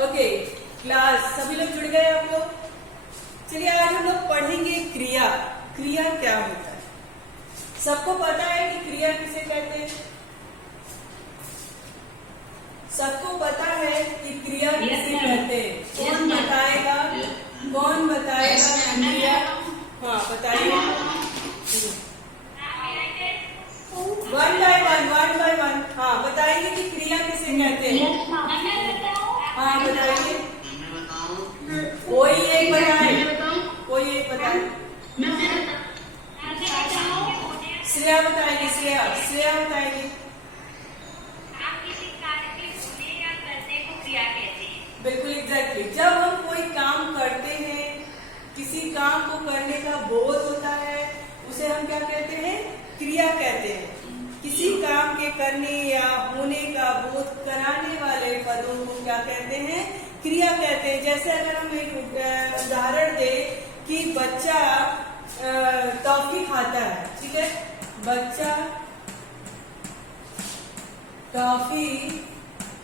Okay class, सभी लोग जुड़ गए आप लोग। चलिए आज हम लोग पढ़ेंगे क्रिया। क्रिया क्या होता है? सबको पता है कि क्रिया किसे कहते हैं? सबको पता है कि क्रिया किसे कहते हैं? कौन बताएगा? कौन बताएगा क्रिया? हाँ बताइए। One by one. हाँ बताइए कि क्रिया किसे कहते हैं? हाँ बताइए। कोई एक बताए, कोई एक बताए। श्रेया बताएगी, श्रेया बताएगी। बिल्कुल एग्जैक्टली। जब हम कोई काम करते हैं, किसी काम को करने का बोध होता है, उसे हम क्या कहते हैं? क्रिया कहते हैं। किसी काम के करने या होने का बोध कराने वाले पदों को क्या कहते हैं? क्रिया कहते हैं। जैसे अगर हम एक उदाहरण दें कि बच्चा टॉफी खाता है, ठीक है, बच्चा टॉफी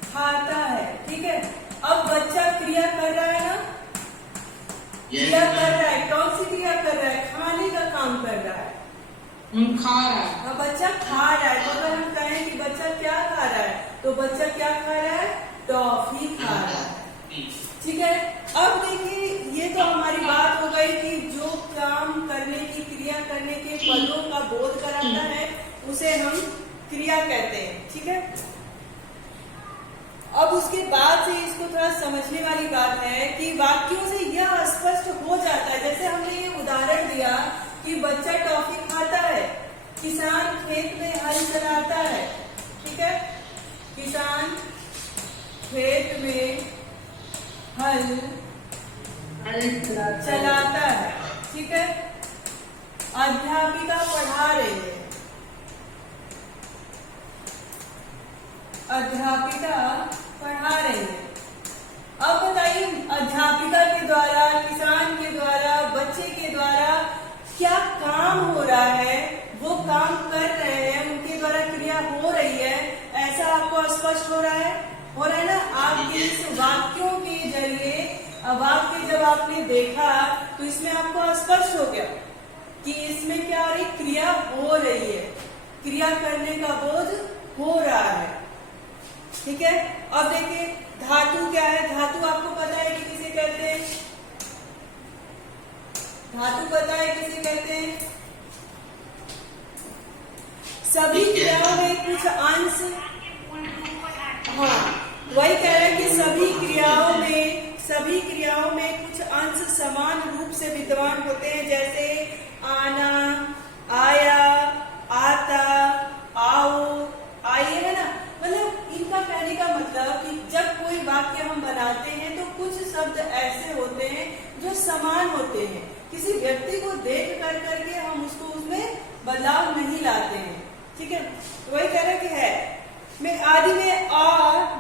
खाता है, ठीक है। अब बच्चा क्रिया कर रहा है ना, क्रिया कर रहा है। कौन सी क्रिया कर रहा है? खाने का काम कर रहा है, खा रहा है। बच्चा खा रहा है। तो अगर हम कहें कि बच्चा क्या खा रहा है, तो बच्चा क्या खा रहा है? टॉफी खा रहा है, ठीक है। अब देखिए, ये तो हमारी बात हो गई कि जो काम करने की, क्रिया करने के पदों का बोध कराता है उसे हम क्रिया कहते हैं, ठीक है। अब उसके बाद से इसको थोड़ा समझने वाली बात है कि वाक्यों से यह स्पष्ट हो जाता है। जैसे हमने ये उदाहरण दिया कि बच्चा टॉफी खाता है, किसान खेत में हल चलाता है, ठीक है, किसान खेत में हल चलाता है, ठीक है। अध्यापिका पढ़ा रही है, अध्यापिका पढ़ा रही है। अब बताइए, अध्यापिका के द्वारा, किसान के द्वारा, बच्चे के द्वारा क्या काम हो रहा है? वो काम कर रहे हैं, उनके द्वारा क्रिया हो रही है, ऐसा आपको स्पष्ट हो रहा है? हो रहा है ना? आपके इस वाक्यों के जरिए वाक्य जब आपने देखा तो इसमें आपको स्पष्ट हो गया कि इसमें क्या हो रही? क्रिया हो रही है, क्रिया करने का बोध हो रहा है, ठीक है। अब देखिए धातु क्या है? धातु आपको पता है कि किसे कहते हैं? धातु पता है किसे कहते हैं? सभी क्रियाओं में कुछ अंश, हाँ वही कह रहे हैं कि सभी क्रियाओं में कुछ अंश समान रूप से विद्यमान होते हैं। जैसे आना, आया, आता, आओ, आइए, है ना। मतलब इनका कहने का मतलब कि जब कोई वाक्य हम बनाते हैं तो कुछ शब्द ऐसे होते हैं जो समान होते हैं। किसी व्यक्ति को देख कर करके हम उसको उसमें बदलाव नहीं लाते हैं, ठीक है। वही कह रहे कि है में आदि में आ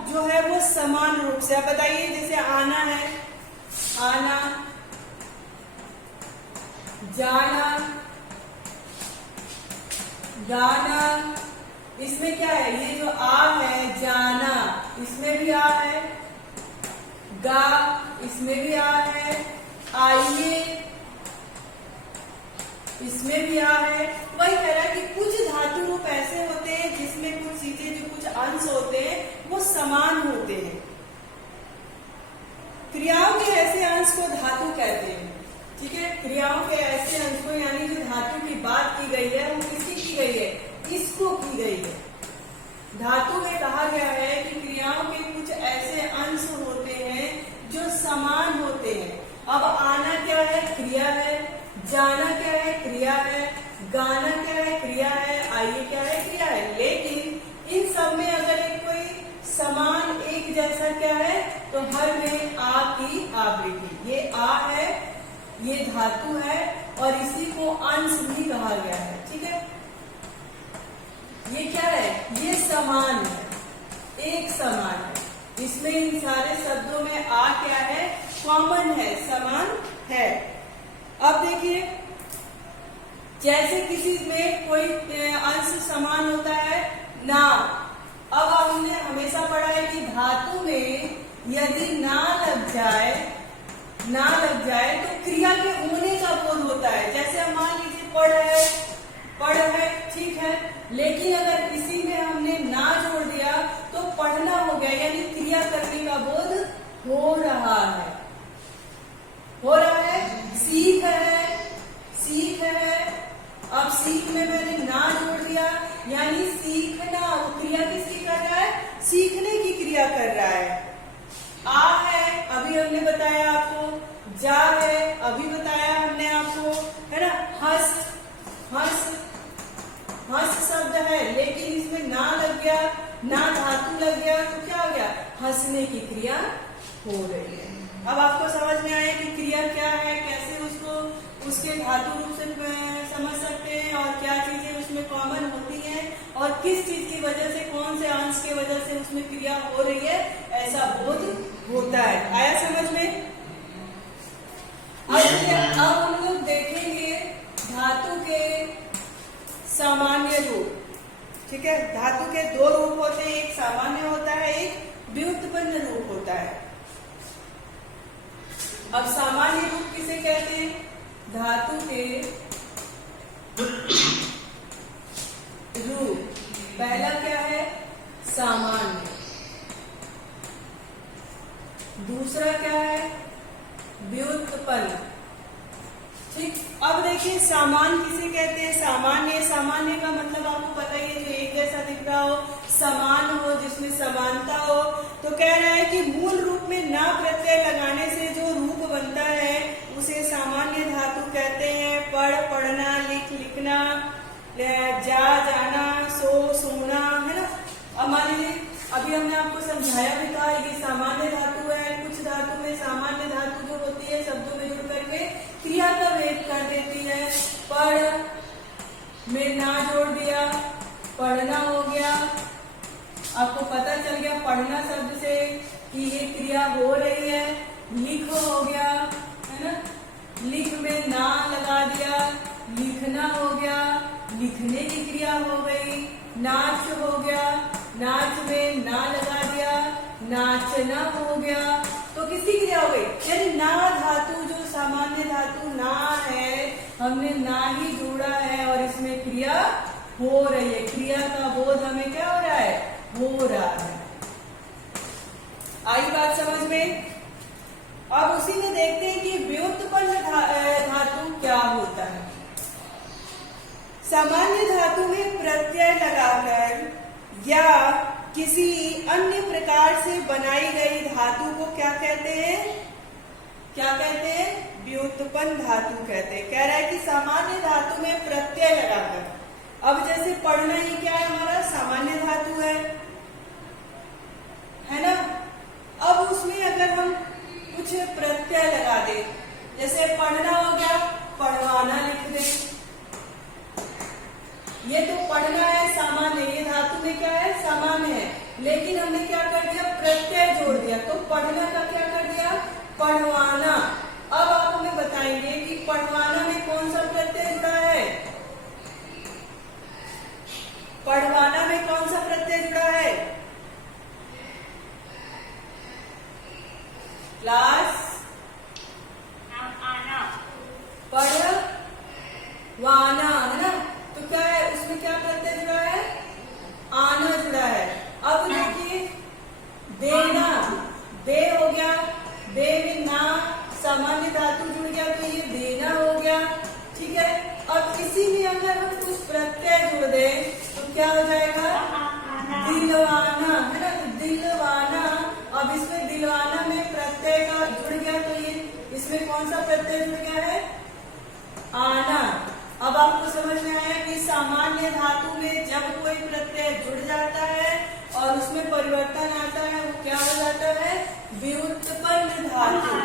जो है वो समान रूप से। आप बताइए, जैसे आना है, आना, जाना, गाना, इसमें क्या है? ये जो आ है जाना, इसमें भी आ है, गा, इसमें भी आ है, आइए, इसमें भी आ है। वही कह रहा है कि कुछ धातु रूप ऐसे होते हैं जिसमें कुछ चीजें, जो कुछ अंश होते हैं वो समान होते हैं। क्रियाओं के ऐसे अंश को धातु कहते हैं, ठीक है। क्रियाओं के ऐसे अंश को, यानी जो धातु की बात की गई है वो किसकी की गई है? इसको की गई है। धातु में कहा गया है कि क्रियाओं के कुछ ऐसे अंश होते हैं जो समान होते हैं। अब आना क्या है? क्रिया है। जाना क्या है? क्रिया है। गाना क्या है? क्रिया है। आइए क्या है? क्रिया है। लेकिन इन सब में अगर एक कोई समान, एक जैसा क्या है, तो हर में आ की आवृत्ति, ये आ है, ये धातु है और इसी को अंश भी कहा गया है, ठीक है। ये क्या है? ये समान है, एक समान है। इसमें इन सारे शब्दों में आ क्या है? कॉमन है, समान है। अब देखिए, जैसे किसी में कोई अंश समान होता है ना। अब हमने हमेशा पढ़ा है कि धातु में यदि ना लग जाए तो क्रिया के होने का बोध होता है। जैसे हम मान लीजिए पढ़ है, ठीक है, लेकिन अगर इसी में हमने ना जोड़ दिया तो पढ़ना हो गया, यानी क्रिया करने का बोध हो रहा है। सीख है। अब सीख में मैंने ना जोड़ दिया, यानी सीखना, वो क्रिया किसकी कर रहा है? सीखने की क्रिया कर रहा है। आ है, अभी हमने बताया आपको। जा है, अभी बताया हमने आपको, है ना। हंस शब्द है, लेकिन इसमें ना लग गया, ना धातु लग गया, तो क्या हो गया? हंसने की क्रिया हो रही है। अब आपको समझ में आया कि क्रिया क्या है, कैसे उसको उसके धातु रूप से समझ सकते हैं, और क्या चीजें उसमें कॉमन होती हैं, और किस चीज की वजह से, कौन से अंश की वजह से उसमें क्रिया हो रही है, ऐसा बोध होता है। आया समझ में? अब हम लोग देखेंगे धातु के सामान्य रूप। ठीक है, धातु के दो रूप होते हैं, एक सामान्य होता है, एक व्युत्पन्न रूप होता है। अब सामान्य रूप किसे कहते हैं? धातु के रूप। पहला क्या है? सामान्य। दूसरा क्या है? व्युत्पन्न। ठीक, अब देखिए सामान्य किसे कहते हैं? सामान्य का मतलब आपको पता ही है, जो एक जैसा दिख रहा हो, समान हो, जिसमें समानता हो। तो कह रहा है कि मूल रूप में ना प्रत्यय लगाने से जो रूप बनता है उसे सामान्य धातु कहते हैं। पढ़ना, लिखना, जा, जाना, सोना, है ना। अब मान लीजिए, अभी हमने आपको समझाया भी था, ये सामान्य धातु है। कुछ धातु में सामान्य धातु जो होती है शब्दों में जुड़ करके क्रिया का वेद कर देती है। पढ़ में ना जोड़ दिया, पढ़ना हो गया। आपको पता चल गया पढ़ना शब्द से कि ये क्रिया हो रही है। लिख हो गया, है ना, लिख में ना लगा दिया, लिखना हो गया, लिखने की क्रिया हो गई। नाच हो गया, नाच में ना लगा दिया, नाचना हो गया। तो किसकी क्रिया हो गई? यानी ना धातु, जो सामान्य धातु ना है, हमने ना ही जोड़ा है और इसमें क्रिया हो रही है। क्रिया का बोध हमें क्या हो रहा है? हो रहा है। आई बात समझ में? अब उसी में देखते हैं कि व्युत्पन्न धातु क्या होता है। सामान्य धातु में प्रत्यय लगाकर या किसी अन्य प्रकार से बनाई गई धातु को क्या कहते हैं? व्युत्पन्न धातु कहते हैं। कह रहा है कि सामान्य धातु में प्रत्यय लगाकर। अब जैसे पढ़ना, ही क्या है? हमारा सामान्य धातु है ना। अब उसमें अगर हम कुछ प्रत्यय लगा दे, जैसे पढ़ना हो गया, पढ़वाना लिख दे। ये तो पढ़ना है सामान्य, ये धातु में क्या है? सामान्य है, लेकिन हमने क्या कर दिया? प्रत्यय जोड़ दिया, तो पढ़ना का क्या कर दिया? पढ़वाना। अब आप हमें बताएंगे कि पढ़वाना में कौन सा प्रत्यय जुड़ा है? पढ़वाना में कौन सा प्रत्यय जुड़ा है? क्लास पढ़वाना, है ना। तो क्या है उसमें? क्या प्रत्यय जुड़ा है? आना जुड़ा है। अब देखिए देना, दे हो गया, दे में ना सामान्य धातु जुड़ गया, तो ये देना हो गया। ठीक है, अब इसी में अगर हम कुछ प्रत्यय जुड़ दे तो क्या हो जाएगा? दिलवाना, है ना। तो दिलवाना, अब इसमें दिलवाना में प्रत्यय का जुड़ गया, तो ये इसमें कौन सा प्रत्यय जुड़ गया है? आना। अब आपको समझ में आया कि सामान्य धातु में जब कोई प्रत्यय जुड़ जाता है और उसमें परिवर्तन आता है, वो क्या हो जाता है? व्युत्पन्न धातु।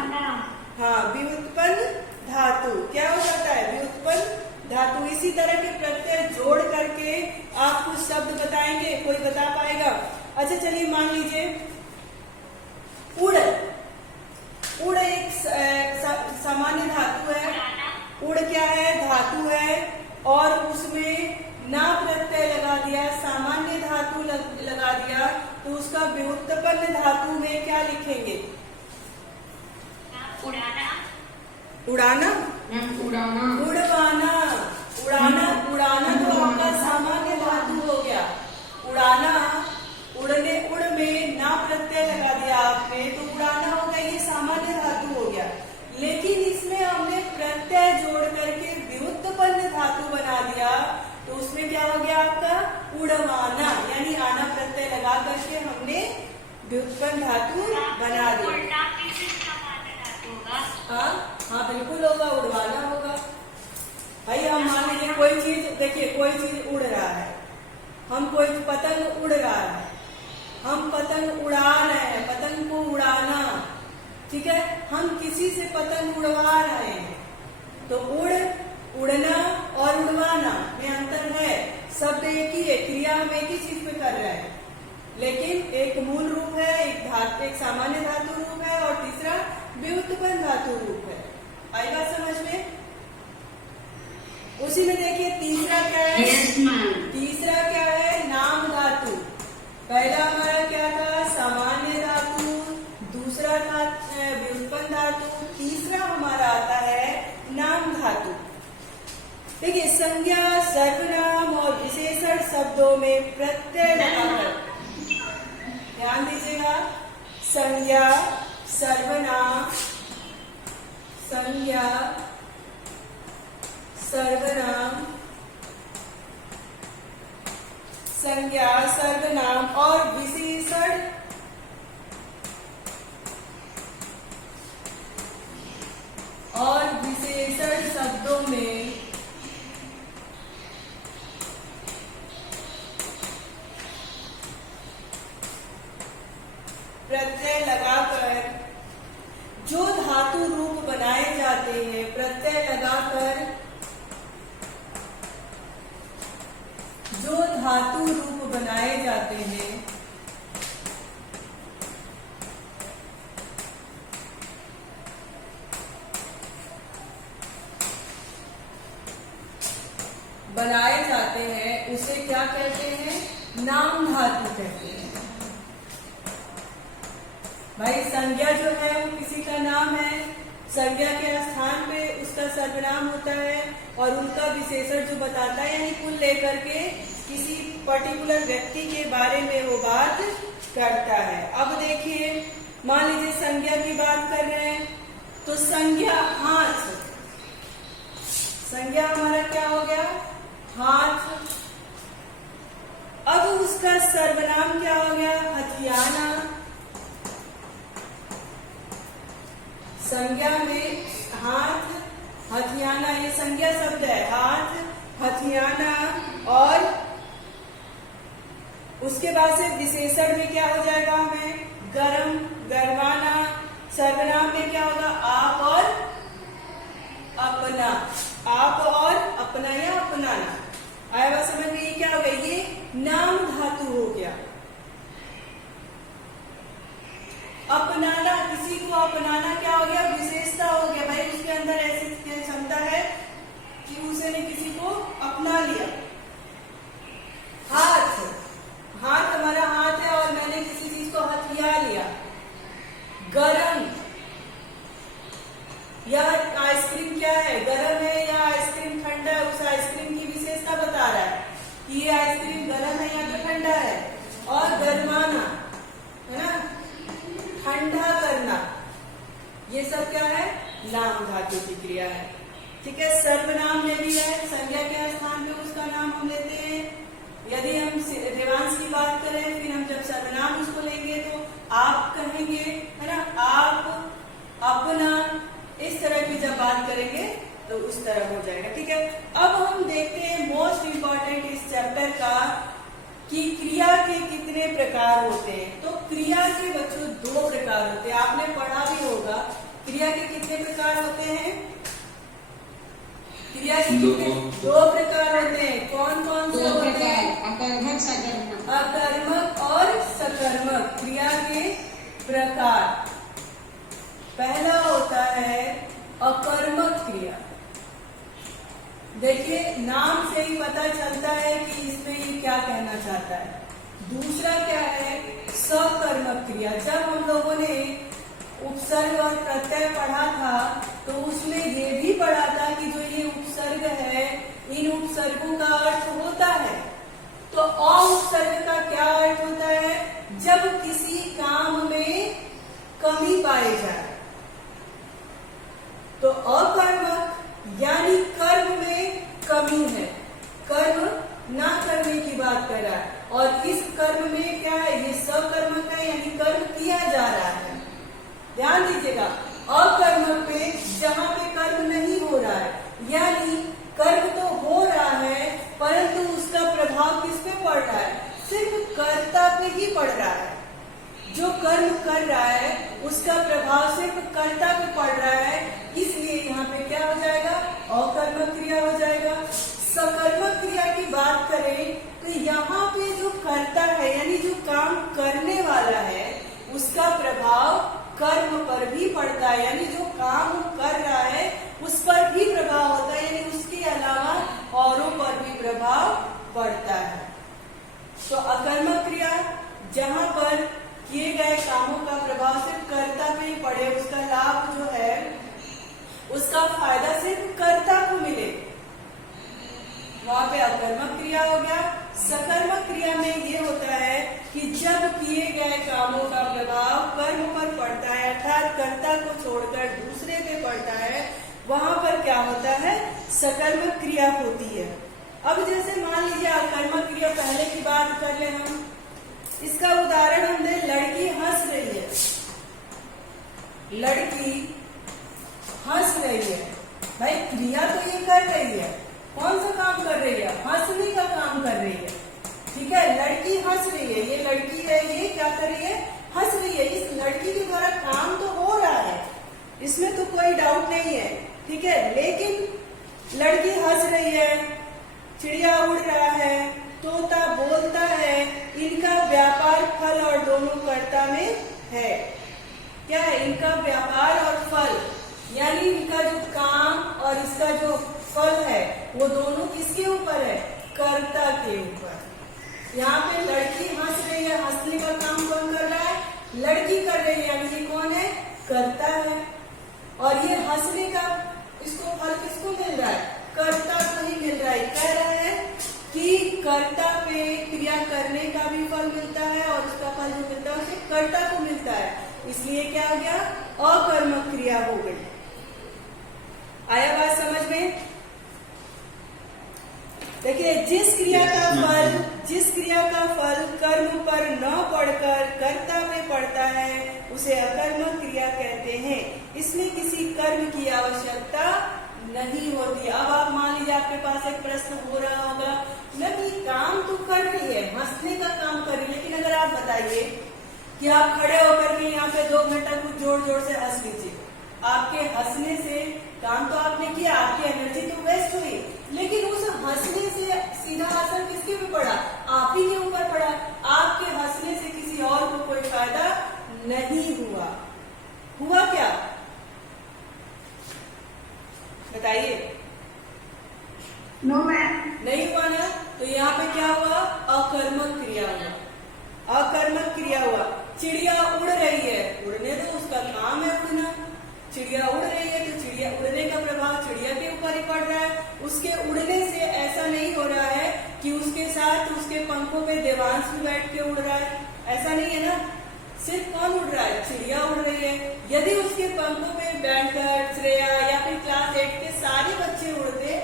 हाँ, व्युत्पन्न धातु क्या हो जाता है? व्युत्पन्न धातु। इसी तरह के प्रत्यय जोड़ करके आप कुछ शब्द बताएंगे, कोई बता पाएगा? अच्छा चलिए, मान लीजिए उड़। उड़ एक सामान्य धातु है। उड़ क्या है? धातु है, और उसमें ना प्रत्यय लगा दिया, सामान्य धातु लगा दिया, तो उसका व्युत्पन्न धातु में क्या लिख लिखेंगे? उड़ाना। उड़ाना, उड़ाना, उड़वाना। उड़ाना, उड़ाना तो आपका सामान्य धातु हो गया। उड़ाना, उड़ने, उड़ में ना प्रत्यय लगा दिया आपने तो उड़ाना हो गया, ये सामान्य धातु हो गया। लेकिन इसमें हमने प्रत्यय जोड़ करके व्युत्पन्न धातु बना दिया तो उसमें क्या हो गया आपका? उड़वाना, यानी आना प्रत्यय लगा करके हमने व्युत्पन्न धातु बना दिया। उड़ना भी सामान्य धातु होगा। हाँ बिल्कुल होगा, उड़वाना होगा। भाई हम मान लीजिए कोई चीज, देखिए कोई चीज उड़ रहा है, हम कोई पतंग उड़ रहा है, हम पतंग उड़ा रहे हैं, पतंग को उड़ाना, ठीक है। हम किसी से पतंग उड़वा रहे हैं तो उड़, उड़ना और उड़वाना में अंतर है। शब्द एक ही है, क्रिया हम एक ही चीज पे कर रहे हैं, लेकिन एक मूल रूप है, एक धातु, एक सामान्य धातु रूप है और तीसरा व्युत्पन्न धातु रूप है। आई बात समझ में? उसी में देखिए तीसरा क्या है? Yes, ma'am. तीसरा क्या है? नाम धातु। पहला हमारा क्या था? सामान्य धातु, दूसरा था व्युत्पन्न धातु, तीसरा हमारा आता है नाम धातु। देखिए संज्ञा, सर्वनाम और विशेषण शब्दों में प्रत्यय लगाकर, ध्यान दीजिएगा, संज्ञा, सर्वनाम, संज्ञा, सर्वनाम, संज्ञा, सर्वनाम और विशेषण शब्दों में प्रत्यय लगाकर जो धातु रूप बनाए जाते हैं, प्रत्यय लगाकर जो धातु रूप बनाए जाते हैं, उसे क्या कहते हैं? नाम धातु कहते हैं। भाई संज्ञा जो है वो किसी का नाम है, संज्ञा के स्थान पे उसका सर्वनाम होता है और उनका विशेषण जो बताता है, यानी कुल लेकर के किसी पर्टिकुलर व्यक्ति के बारे में वो बात करता है। अब देखिए, मान लीजिए संज्ञा की बात कर रहे हैं तो संज्ञा हाथ, संज्ञा हमारा क्या हो गया? हाथ। अब उसका सर्वनाम क्या हो गया? हथियाना। संज्ञा में हाथ, हथियाना, ये संज्ञा शब्द है। हाथ, हथियाना और उसके बाद से विशेषण में क्या हो जाएगा हमें? गरम, गरमाना। सर्वनाम में क्या होगा? आप और अपना, आप और अपना या अपनाना। आया बात समझ में? ये क्या हो गया? ये नाम धातु हो गया। अपनाना, किसी को अपनाना क्या हो गया? विशेषता हो गया। भाई उसके अंदर ऐसी क्षमता है कि उसने किसी को अपना लिया। हाथ, हाथ हमारा हाथ है और मैंने किसी चीज को हथिया लिया। गरम, यह आइसक्रीम क्या है? गरम है या आइसक्रीम ठंडा है? उस आइसक्रीम की विशेषता बता रहा है कि ये आइसक्रीम गरम है या तो ठंडा है। और गरमाना है ना, ठंडा करना, ये सब क्या है? नाम धातु की क्रिया है। ठीक है। सर्वनाम में भी है, संज्ञा के स्थान पे उसका नाम हम लेते हैं। यदि हम देवांश की बात करें, फिर हम जब सर्वनाम उसको लेंगे तो आप कहेंगे, है ना, आप, अपना, इस तरह की जब बात करेंगे तो उस तरह हो जाएगा। ठीक है। अब हम देखते हैं मोस्ट इंपॉर्टेंट इस चैप्टर का कि क्रिया के कितने प्रकार होते हैं। तो क्रिया के बच्चों 2 प्रकार होते हैं। आपने पढ़ा भी होगा क्रिया के कितने प्रकार होते हैं? क्रिया के कितने? 2 प्रकार होते हैं। कौन कौन से होते हैं? अकर्मक, सकर्मक। अकर्मक और सकर्मक क्रिया के प्रकार। पहला होता है अकर्मक क्रिया। देखिए नाम से ही पता चलता है कि इसमें ये क्या कहना चाहता है। दूसरा क्या है? सकर्मक क्रिया। जब हम लोगों ने उपसर्ग और प्रत्यय पढ़ा था तो उसमें ये भी पढ़ा था कि जो ये उपसर्ग है इन उपसर्गों का अर्थ होता है। तो अ उपसर्ग का क्या अर्थ होता है? जब किसी काम में कमी पाई जाए। तो अकर्मक यानी कर्म में कमी है, कर्म ना करने की बात कर रहा है। और इस कर्म में क्या है? ये सकर्मक है यानी कर्म किया जा रहा है। ध्यान दीजिएगा, अकर्मक पे जहां पे कर्म नहीं हो रहा है, यानी कर्म तो हो रहा है परंतु उसका प्रभाव किस पे पड़ रहा है? सिर्फ कर्ता पे ही पड़ रहा है। जो कर्म कर रहा है उसका प्रभाव सिर्फ कर्ता पे पड़ रहा है, इसलिए यहाँ पे क्या हो जाएगा? अकर्मक क्रिया हो जाएगा। सकर्मक क्रिया की बात करें तो यहाँ पे जो कर्ता है यानी जो काम करने वाला है उसका प्रभाव कर्म पर भी पड़ता है, यानी जो काम कर रहा है उस पर भी प्रभाव होता है, यानी उसके अलावा औरों पर भी प्रभाव पड़ता है। तो अकर्मक क्रिया जहां पर किए गए कामों का प्रभाव सिर्फ कर्ता पे ही पड़े, उसका लाभ जो है उसका फायदा सिर्फ कर्ता को मिले, वहां पे अकर्मक क्रिया हो गया। सकर्मक क्रिया में ये होता है कि जब किए गए कामों का प्रभाव कर्म पर पड़ता है अर्थात कर्ता को छोड़कर दूसरे पे पड़ता है, वहां पर क्या होता है? सकर्मक क्रिया होती है। अब जैसे मान लीजिए अकर्मक क्रिया पहले की बात कर ले हम, इसका उदाहरण हम दे, लड़की हंस रही है, लड़की हंस रही है। भाई क्रिया तो ये कर रही है, कौन सा काम कर रही है? हंसने का काम कर रही है, ठीक है। लड़की हंस रही है, ये लड़की है, ये क्या कर रही है? हंस रही है। इस लड़की के द्वारा काम तो हो रहा है, इसमें तो कोई डाउट नहीं है, ठीक है। लेकिन लड़की हंस रही है, चिड़िया उड़ रहा है, तोता बोलता है, इनका व्यापार फल और दोनों कर्ता में है। क्या है? इनका व्यापार और फल, यानी इनका जो काम और इसका जो फल है वो दोनों किसके ऊपर है? कर्ता के ऊपर। यहाँ पे लड़की हंस रही है, हंसने का काम कौन कर रहा है? लड़की कर रही है, यानी ये कौन है? कर्ता है। और ये हंसने का इसको फल किसको मिल रहा है? कर्ता को ही मिल रहा है। कह रहा है कि कर्ता पे क्रिया करने का भी फल मिलता है और उसका फल जो मिलता है उसे कर्ता को मिलता है, इसलिए क्या हो गया? अकर्मक क्रिया हो गई। आया बात समझ में? देखिए, जिस क्रिया का फल कर्म पर न पड़कर कर्ता पे पड़ता है उसे अकर्मक क्रिया कहते हैं। इसमें किसी कर्म की आवश्यकता नहीं होती। अब आप मान लीजिए आपके पास एक प्रश्न हो रहा होगा, लड़की काम तो कर रही है, हंसने का काम कर रही है, लेकिन अगर आप बताइए कि आप खड़े होकर के यहाँ पे 2 घंटा कुछ जोर जोर से हंस लीजिए, आपके हंसने से काम तो आपने किया, आपकी एनर्जी तो वेस्ट हुई, लेकिन उस हंसने से सीधा असर किसके ऊपर पड़ा? आप ही के ऊपर पड़ा। आपके हंसने से किसी और को कोई फायदा नहीं हुआ। हुआ क्या? बताइए। No ma'am. नहीं हुआ ना? तो यहाँ पे क्या हुआ? अकर्मक क्रिया हुआ। अकर्मक क्रिया हुआ। चिड़िया उड़ रही है, उड़ने दो, उसका काम है उड़ना। चिड़िया उड़ रही है तो चिड़िया उड़ने का प्रभाव चिड़िया के ऊपर ही पड़ रहा है। उसके उड़ने से ऐसा नहीं हो रहा है कि उसके साथ उसके पंखों पे देवांश भी बैठ के उड़ रहा है, ऐसा नहीं है ना। सिर्फ कौन उड़ रहा है? चिड़िया उड़ रही है। यदि उसके पंखों पे बैठकर श्रेया या फिर क्लास 8 के सारे बच्चे उड़ते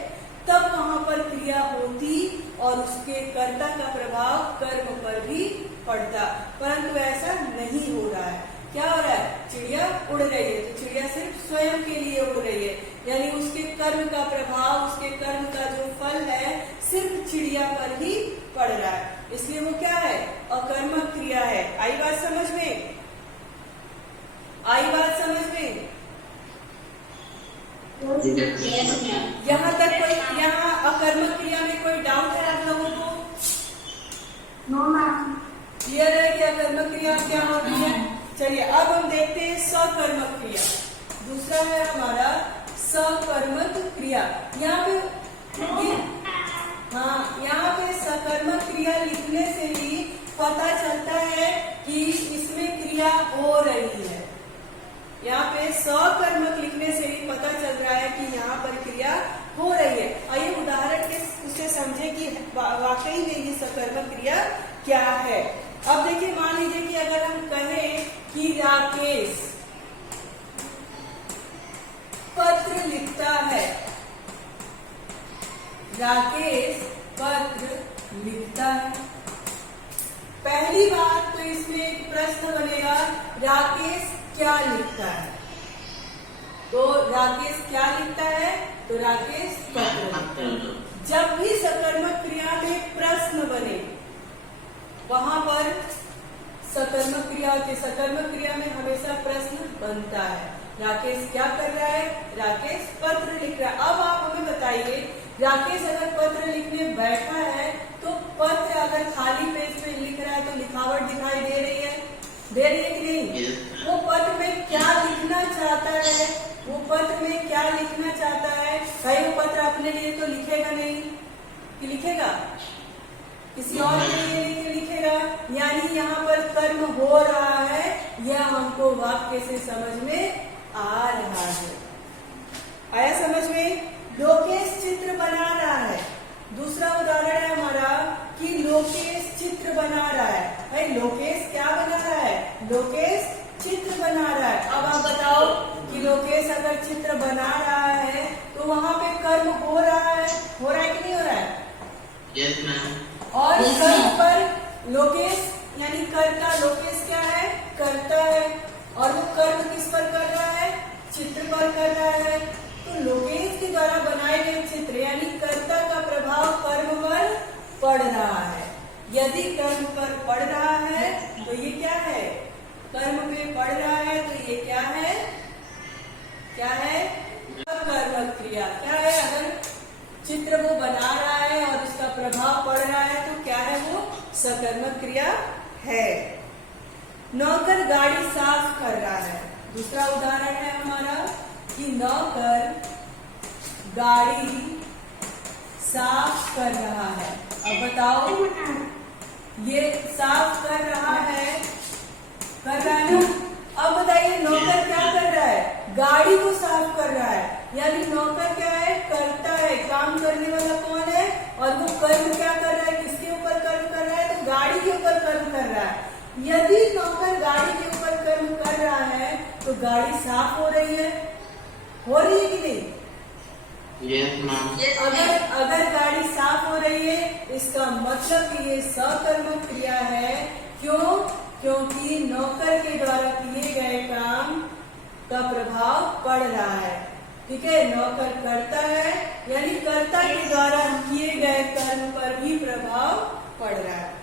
तब वहां पर क्रिया होती और उसके कर्ता का प्रभाव कर्म पर भी पड़ता, परंतु ऐसा नहीं हो रहा है। क्या हो रहा है? चिड़िया उड़ रही है तो चिड़िया सिर्फ स्वयं के लिए उड़ रही है, यानी उसके कर्म का प्रभाव, उसके कर्म का जो फल है सिर्फ चिड़िया पर ही पड़ रहा है, इसलिए वो क्या है? अकर्मक क्रिया है। आई बात समझ में? आई बात समझ में? यहाँ तक कोई, यहाँ अकर्मक क्रिया में कोई डाउट है आप लोगों को? No ma'am. क्लियर है कि अकर्मक क्रिया क्या होती है? चलिए अब हम देखते हैं सकर्मक क्रिया। दूसरा है हमारा सकर्मक क्रिया। यहाँ पे यहाँ पे सकर्मक क्रिया लिखने से ही पता चलता है कि इसमें क्रिया हो रही है। यहाँ पे सकर्मक लिखने से ही पता चल रहा है कि यहाँ पर क्रिया हो रही है। आइए उदाहरण के उससे समझे कि वाकई में ये सकर्मक क्रिया क्या है। अब देखिए, मान लीजिए कि अगर हम कहें कि राकेश पत्र लिखता है, राकेश पत्र लिखता है। पहली बात तो इसमें एक प्रश्न बनेगा, राकेश क्या लिखता है? तो राकेश क्या लिखता है? तो राकेश पत्र लिखता है। जब भी सकर्मक क्रिया में प्रश्न बने, वहां पर सकर्मक क्रिया के सकर्मक क्रिया में हमेशा प्रश्न बनता है। राकेश क्या कर रहा है? राकेश पत्र लिख रहा है। अब आप हमें बताइए, राकेश अगर पत्र लिखने बैठा है तो पत्र अगर खाली पेज पे लिख रहा है तो लिखावट दिखाई दे रही है कि नहीं? वो पत्र में क्या लिखना चाहता है? वो पत्र में क्या लिखना चाहता है? भाई वो पत्र अपने लिए तो लिखेगा नहीं, कि लिखेगा? किसी और के लिए लिखेगा। यानी यहाँ पर कर्म हो रहा है, यह हमको वाक्य से समझ में आ रहा है। आया समझ में? लोकेश चित्र बना रहा है। दूसरा उदाहरण है हमारा कि लोकेश चित्र बना रहा है। भाई लोकेश क्या बना रहा है? लोकेश चित्र बना रहा है। अब आप बताओ कि लोकेश अगर चित्र बना रहा है तो वहां पे कर्म हो रहा है कि नहीं हो रहा है? Yes ma'am. और कर्म पर लोकेश यानी कर्ता, लोकेश क्या है? कर्ता है। और वो कर्म किस पर कर रहा है? चित्र पर कर रहा है। तो लोकेश के द्वारा बनाए गए चित्र यानी कर्ता का प्रभाव कर्म पर पड़ रहा है। यदि कर्म पर पड़ रहा है तो ये क्या है? कर्म पे पड़ रहा है तो ये क्या है? क्या है? सकर्मक क्रिया। क्या है? अगर चित्र वो बना रहा है और उसका प्रभाव पड़ रहा है तो क्या है? वो सकर्मक क्रिया है। नौकर गाड़ी साफ कर रहा है। दूसरा उदाहरण है हमारा कि नौकर गाड़ी साफ कर रहा है। अब बताओ, ये साफ कर रहा है ना? अब बताइए, नौकर क्या कर रहा है? गाड़ी को साफ कर रहा है। यानी नौकर क्या है? करता है, काम करने वाला कौन है? और वो कर्म क्या कर रहा है? किसके ऊपर कर्म कर रहा है? तो गाड़ी के ऊपर कर्म कर रहा है। यदि नौकर गाड़ी के ऊपर कर्म कर रहा है तो गाड़ी साफ हो रही है कि नहीं? Yes ma'am. अगर गाड़ी साफ हो रही है इसका मतलब कि ये सकर्मक क्रिया है। क्यों? क्योंकि नौकर के द्वारा किए गए काम का प्रभाव पड़ रहा है। ठीक है, नौकर करता है यानी कर्ता के द्वारा किए गए कर्म पर भी प्रभाव पड़ रहा है।